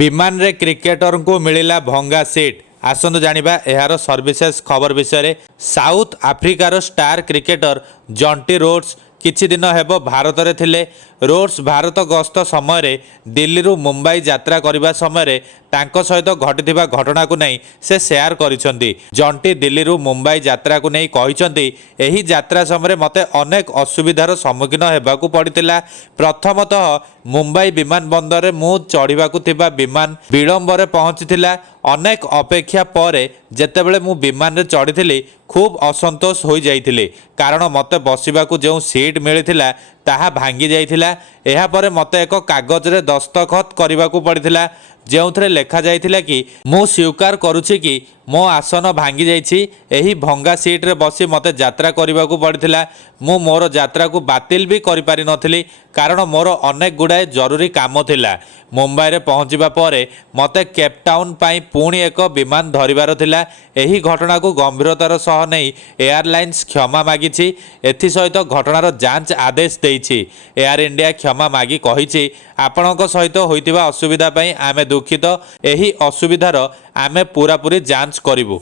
विमान रे क्रिकेटर को मिलिला भंगा सीट। आसंतु जानिबा एहार सर्विसेस खबर विषय। साउथ आफ्रिकार स्टार क्रिकेटर जंटी रोड्स किछि दिन हेबो भारत रे थिले। रोड्स भारत गस्त समय दिल्ली रु मुंबई यात्रा करने समय तांको सहित घटिथिबा घटना को नहीं से शेयर करिसंती। जंटी दिल्ली रु मुंबई यात्रा को नहीं कहिसंती एही यात्रा समय मते अनेक असुविधार सम्मुखीन हेबाकू पड़ितिला। प्रथमतः मुंबई विमान बंदर रे मु चढ़िबाकू थिबा विमान विलंबर पहुंचीथिला। अनेक अपेक्षा पर जेतेबेले मु विमान रे चढ़ीथिली खूब असंतोष हो जाइथिली, कारण मते बसिबाकू जो सीट मिलिथिला ताहा भांगी जाइथिला। एहा परे मते एक कागज रे दस्तखत करबाकू पड़िथिला जेउथरे लेखा जाइथिला कि मु स्वीकार करूछि कि मो आसन भांगी जाइछि। एही भंगा सीट रे बसी मते यात्रा करबाकू पड़िथिला। मु मोर यात्रा को बातिल भी करि पारि नथिली, कारण मोर अनेक गुडाए जरूरी काम थिला। मुंबई रे पहुंचीबा परे मते केपटाउन पाई पुणी एक विमान धरिबार थिला। एही घटना को गंभीरतार सह नहीं एयरलाइंस क्षमा मागिछि। एथि सहित घटनार जांच आदेश देइछि। एयर इंडिया क्षमा मागी कहिछि आपणक सहित होइतिबा असुविधा पई आमे दुखित। एही असुविधार आमे पूरापूरी जांच करिबु।